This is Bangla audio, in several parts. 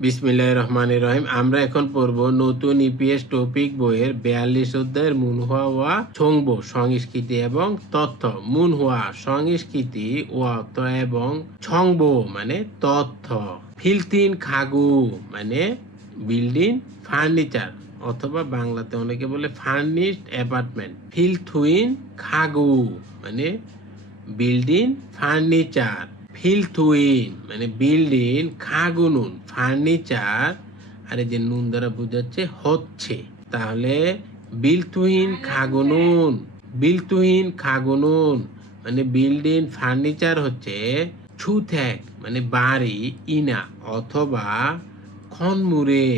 বিসমিল্লাহ রহমান রহিম। আমরা এখন পড়ব নতুন ইপিএস টপিক বইয়ের বিয়াল্লিশ অধ্যায়ের মুনহুয়া ওয়া ছংবো, সংস্কৃতি এবং তথ্য। মুনহুয়া, সংস্কৃতি ও এবং ছংবো মানে তথ্য। ফিলতিন, খাগু মানে বিল্ডিং, ফার্নিচার অথবা বাংলাতে অনেকে বলে ফার্নিশড অ্যাপার্টমেন্ট। ফিলথুইন, খাগু মানে বিল্ডিং, ফার্নিচার। ফিলথুইন মানে বিল্ডিং, খাগুনুন, ফার্নিচার, আর এই যে নুন দ্বারা বোঝাচ্ছে, হচ্ছে। তাহলে বিলতুহিন খাগুনুন বিলতুহিন খাগুনুন মানে বিল্ডিং, ফার্নিচার হচ্ছে ছুথ্যাক মানে বাড়ি, ইনা, অথবা খনমুরে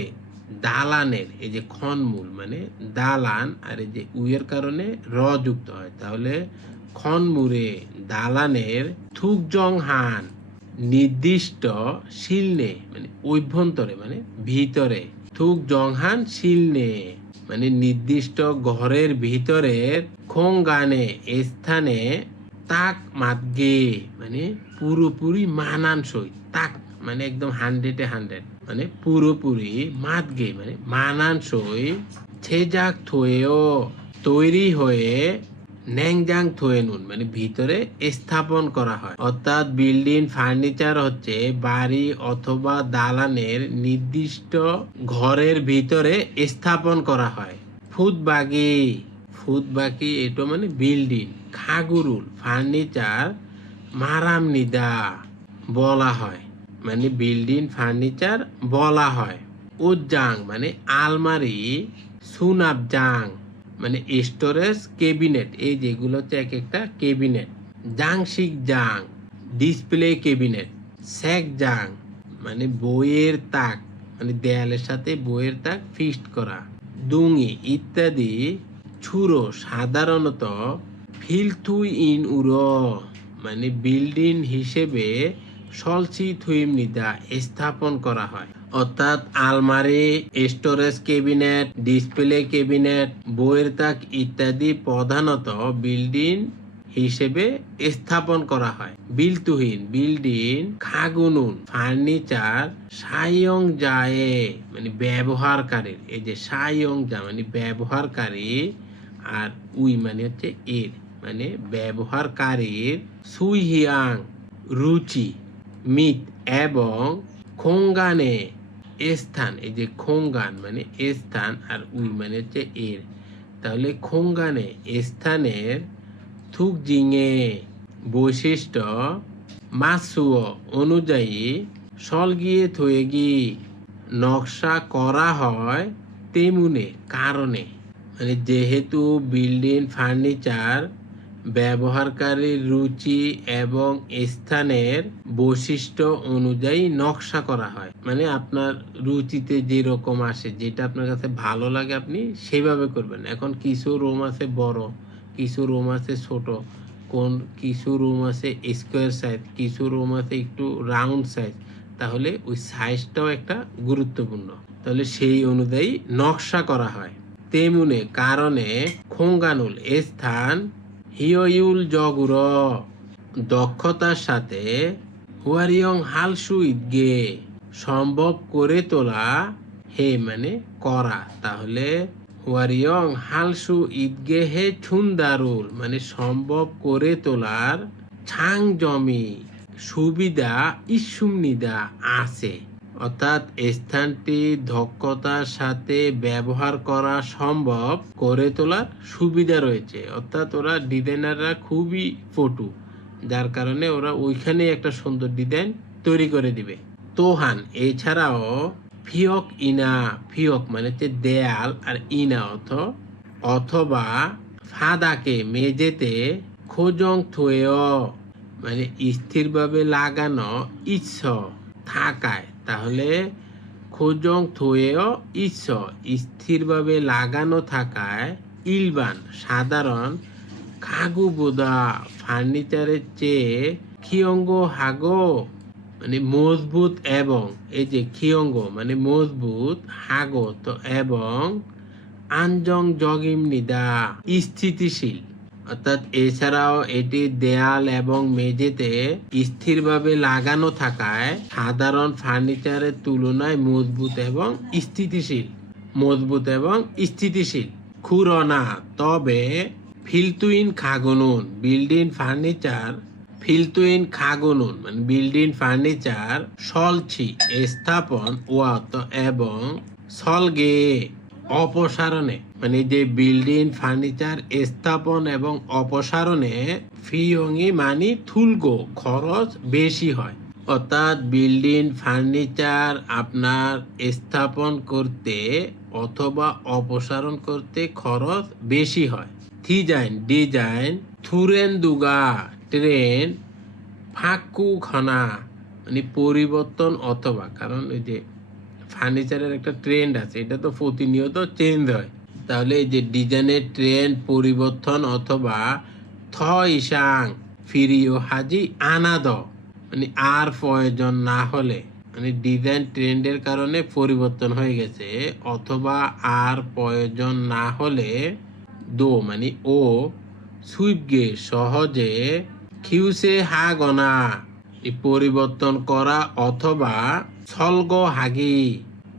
দালানের, এই যে খনমূল মানে দালান, আর এই যে উয়ের কারণে র যুক্ত হয়। তাহলে খনমুরে দালানের থুকজং হান নির্দিষ্ট শিলনে মানে অভ্যন্তরে মানে ভিতরে। থুক জংহান শিলনে মানে নির্দিষ্ট ঘরের ভিতরের খোঙ্গানে স্থানে তাক মাতগে মানে পুরোপুরি মানানসই। তাক মানে একদম হান্ড্রেডে হান্ড্রেড মানে পুরোপুরি মাতগে মানে মানানসই। ছেজাক থয়েও তৈরি হয়ে ন্যাংজাং থয়ে নুন মানে ভিতরে স্থাপন করা হয়। অর্থাৎ বিল্ডিং, ফার্নিচার হচ্ছে বাড়ি অথবা দালানের নির্দিষ্ট ঘরের ভিতরে স্থাপন করা হয়। ফুটবাগি ফুটবাকি এটা মানে বিল্ডিং, খাগুরুল, ফার্নিচার মারাম নিদা বলা হয়। মানে বিল্ডিং, ফার্নিচার বলা হয়। উজ্জাং মানে আলমারি, সুনাবজাং মানে স্টোরেজ কেবিনেট এই যেগুলো হচ্ছে এক একটা কেবিনেট জাংশিক জাং, ডিসপ্লে কেবিনেট স্যাক জাং মানে বইয়ের তাক মানে দেয়ালের সাথে বইয়ের তাক ফিক্সড করা। দুঙি ইত্যাদি, ছুরো সাধারণত ফিলথুই ইন উড়ো মানে বিল্ডিং হিসেবে সলসি থুইম নিদা স্থাপন করা হয়। অর্থাৎ আলমারি, স্টোরেজ কেবিনেট, ডিসপ্লে কেবিনেট, বইয়ের তাক ইত্যাদি প্রধানত বিল্ডিং হিসেবে স্থাপন করা হয়। বিলতুহীন বিল্ডিং, খাগুনুন, ফার্নিচার সায়ং জায়ে মানে ব্যবহারকারীর, এই যে সায়ং যা মানে ব্যবহারকারী আর উই মানে হচ্ছে এর মানে ব্যবহারকারীর সুইহিয়াং, রুচি, মিত এবং খোঙ্গানে। স্থান, এই যে খোঙ্গান মানে স্থান আর উই মানে হচ্ছে এর। তাহলে খোঙ্গানে, স্থানের থুকজিঙে বৈশিষ্ট্য মাসুয় অনুযায়ী সলগিয়ে থয়েগি। নকশা করা হয় তেমুনে, কারণে। মানে যেহেতু বিল্ডিং, ফার্নিচার ব্যবহারকারীর রুচি এবং স্থানের বৈশিষ্ট্য অনুযায়ী নকশা করা হয়। মানে আপনার রুচিতে যে রকম আসে, যেটা আপনার কাছে ভালো লাগে আপনি সেভাবে করবেন। এখন কিছু রুম আছে বড়, কিছু রুম আছে ছোট। কোন কিছু রুম আছে স্কোয়ার সাইজ কিছু রুম আছে একটু রাউন্ড সাইজ তাহলে ওই সাইজটাও একটা গুরুত্বপূর্ণ। তাহলে সেই অনুযায়ী নকশা করা হয়। তেমনি কারণে খোঙ্গানুল স্থান হিয়ইউল জগুর। দক্ষতার সাথে হুয়ারিয়ং হালসু ইদগে সম্ভব করে তোলা, হে মানে করা। তাহলে হুয়ারিয়ং হালসু ইদগে হে ছুন্দারুল। মানে সম্ভব করে তোলার ছাং জমি। সুবিধা ইসুমনিদা আছে। অর্থাৎ স্থানটি দক্ষতার সাথে ব্যবহার করা সম্ভব করে তোলার সুবিধা রয়েছে। অর্থাৎ ওরা ডিজাইনাররা খুবই পটু যার কারণে ওরা ওইখানে একটা সুন্দর ডিজাইন তৈরি করে দিবে। তোহান, এছাড়াও ফিয়ক ইনা, ফিয়ক মানে হচ্ছে দেয়াল আর ইনা অথ অথবা ফাদাকে, মেঝেতে খোজং থুয়েও মানে স্থিরভাবে লাগানো ইচ্ছ থাকায়। তাহলে খোজং থুয়েও ইচ্ছ, স্থিরভাবে লাগানো থাকায় ইলবান, সাধারণ খাগু বোদা ফার্নিচারের চেয়ে খিয়ঙ্গ হাগো মানে মজবুত এবং এই যে খিয়ঙ্গ মানে মজবুত, হাগো, তো এবং আনজং জগিম নিদা স্থিতিশীল। অর্থাৎ এছাড়াও এটি দেয়াল এবং মেঝেতে স্থিরভাবে লাগানো থাকায় সাধারণ ফার্নিচারের তুলনায় মজবুত এবং স্থিতিশীল, মজবুত এবং স্থিতিশীল। খুরনা, তবে ফিলতুইন খাগনুন, বিল্ডিং ফার্নিচার, ফিলতুইন খাগনুন মানে বিল্ডিং ফার্নিচার সলছি স্থাপন, ওয়াত এবং সলগে অপসারণে মানে যে বিল্ডিং ফার্নিচার স্থাপন এবং অপসারণে ফিয়ংই মানে থুলগো, খরচ বেশি হয়। অর্থাৎ বিল্ডিং ফার্নিচার আপনার স্থাপন করতে অথবা অপসারণ করতে খরচ বেশি হয়। ডিজাইন ডিজাইন থুরেন দুগা ট্রেন ফাঁকু খানা মানে পরিবর্তন অথবা, কারণ ওই যে ফার্নিচারের একটা ট্রেন্ড আছে, এটা তো প্রতিনিয়ত চেঞ্জ হয়। তাহলে এই যে ডিজাইনের ট্রেন্ড পরিবর্তন অথবা থ ইসাং ফিরিও হাজি আনাদ মানে আর প্রয়োজন না হলে মানে ডিজাইন ট্রেন্ডের কারণে পরিবর্তন হয়ে গেছে, অথবা আর প্রয়োজন না হলে দো মানে ও সুইপগে সহজে খিউসে হা গনা পরিবর্তন করা অথবা ছলগ হাগি।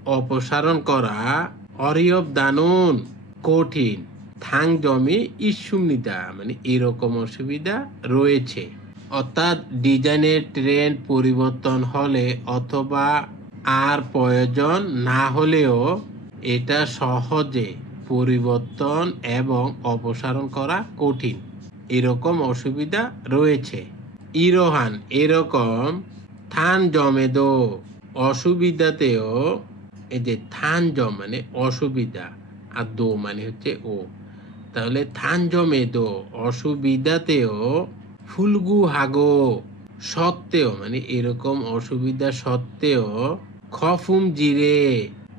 অপসারণ করা অরিয়ব দানুন কঠিন। থাং জমি ইস্যুমনিতা মানে এরকম অসুবিধা রয়েছে। অর্থাৎ ডিজাইনের ট্রেন্ড পরিবর্তন হলে অথবা আর প্রয়োজন না হলেও এটা সহজে পরিবর্তন এবং অপসারণ করা কঠিন। এরকম অসুবিধা রয়েছে। ইরোহান, এরকম থান জমেদো। অসুবিধাতেও এই যে থান জম মানে অসুবিধা, আর দো মানে হচ্ছে ও। তাহলে থান জমে দো অসুবিধাতেও ফুলগু হাগো সত্ত্বেও মানে এরকম অসুবিধা সত্ত্বেও খফুম জিরে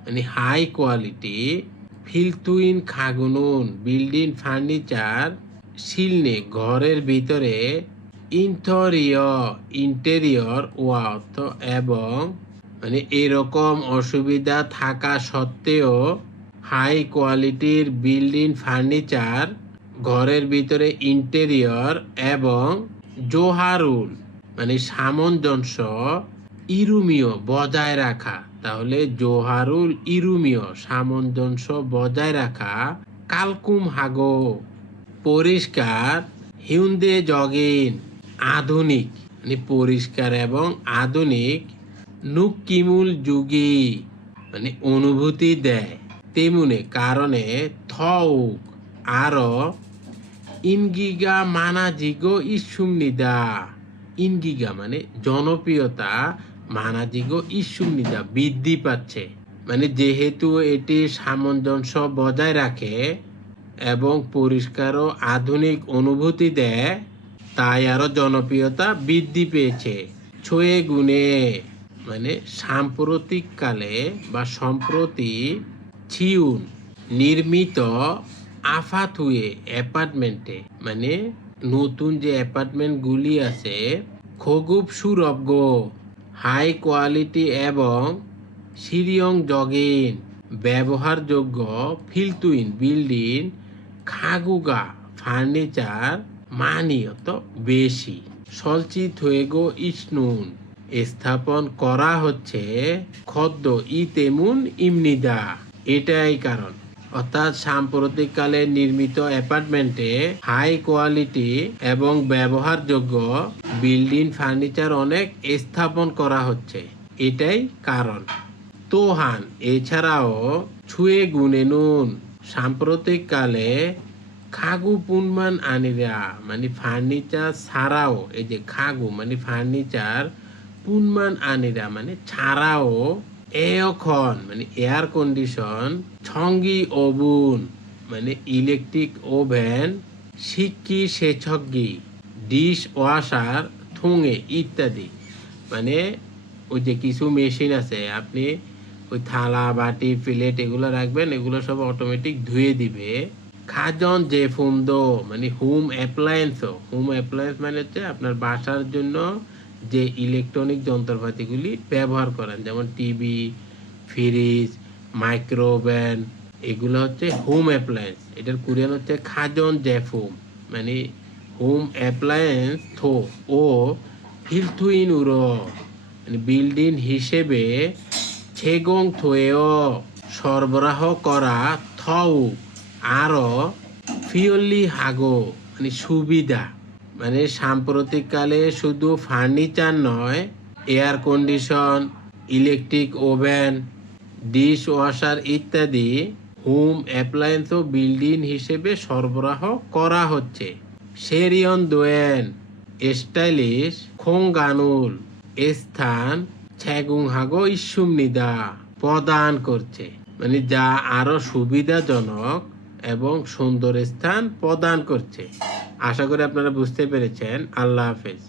মানে হাই কোয়ালিটি ফিলতুইন খাগুনুন, বিল্ডিং ফার্নিচার, শিলনে, ঘরের ভিতরে ইন্টেরিয়র ইন্টেরিয়র ওয়াত এবং মানে এরকম অসুবিধা থাকা সত্ত্বেও হাই কোয়ালিটির বিল্ডিং ফার্নিচার, ঘরের ভিতরে ইন্টেরিয়র এবং জোহারুল মানে সামঞ্জস্য ইরুমীয় বজায় রাখা। তাহলে জোহারুল ইরুমীয় সামঞ্জস্য বজায় রাখা কালকুম হাগো পরিষ্কার হিউন্দে জগিন আধুনিক মানে পরিষ্কার এবং আধুনিক নুকিমুল যুগী মানে অনুভূতি দেয়। তেমনি কারণে থউক আরও, ইনগিগা মানাজিগো ইসুমনিদা ইনগিগা মানে জনপ্রিয়তা মানাজিগো ইসুমনিদা বৃদ্ধি পাচ্ছে। মানে যেহেতু এটি সামঞ্জস্য বজায় রাখে এবং পরিষ্কার ও আধুনিক অনুভূতি দেয়, তাই আরও জনপ্রিয়তা বৃদ্ধি পেয়েছে। ছয়ে গুণে মানে সাম্প্রতিককালে বা সম্প্রতি ছিউন নির্মিত আফাথুয়ে অ্যাপার্টমেন্টে মানে নতুন যে অ্যাপার্টমেন্টগুলি আছে খগুব সুরভ্য হাই কোয়ালিটি এবং সিরিয়ং জগিন, ব্যবহারযোগ্য ফিলতুইন বিল্ডিং, খাগুগা ফার্নিচার মানিয়ত বেশি। সলচিত হয়ে গো ইসনুন। স্থাপন করা হচ্ছে খদ্দ ই তেমুন ইমনিদা। এটাই কারণ। অর্থাৎ সাম্প্রতিককালে নির্মিত অ্যাপার্টমেন্টে হাই কোয়ালিটি এবং ব্যবহারযোগ্য বিল্ডিং ফার্নিচার অনেক স্থাপন করা হচ্ছে। এটাই কারণ। তোহান, এছাড়াও ছুঁয়ে গুনে নুন। সাম্প্রতিককালে খাগু পুনমান আনিরা মানে ফার্নিচার ছাড়াও, এই যে খাগু মানে ফার্নিচার পুনমান আনিরা মানে ছাড়াও এখন মানে এয়ার কন্ডিশন ছঙ্গি ওভুন মানে ইলেকট্রিক ওভেন সিক্কি সেছগ্গি ডিশ ওয়াশার থুঙে, ইত্যাদি। মানে ওই যে কিছু মেশিন আছে, আপনি ওই থালা, বাটি প্লেট এগুলো রাখবেন, এগুলো সব অটোমেটিক ধুয়ে দিবে। খাজন যে ফুম দো মানে হোম অ্যাপ্লায়েন্স হোম অ্যাপ্লায়েন্স মানে হচ্ছে আপনার বাসার জন্য যে ইলেকট্রনিক যন্ত্রপাতিগুলি ব্যবহার করেন, যেমন টিভি ফ্রিজ মাইক্রোওভেন এগুলো হচ্ছে হোম অ্যাপ্লায়েন্স এটার কোরিয়ান হচ্ছে খাজন জেফুম মানে হোম অ্যাপ্লায়েন্স থো ও ফিলথুইন উরো মানে বিল্ডিং হিসেবে ছেগং থোয়েও সরবরাহ করা থউ আরও ফিওলি হাগো মানে সুবিধা। মানে সাম্প্রতিককালে শুধু ফার্নিচার নয় air condition electric oven dish washer ইত্যাদি হোম অ্যাপ্লায়েন্স ও বিল্ডিং হিসেবে সরবরাহ করা হচ্ছে। সেরিয়ন দোয়েন স্টাইলিশ খোংগানুল স্থান ছ্যাগুংহাগো ইসুমনিদা প্রদান করছে। মানে যা আরও সুবিধাজনক এবং সুন্দর স্থান প্রদান করছে। আশা করি আপনারা বুঝতে পেরেছেন। আল্লাহ হাফেজ।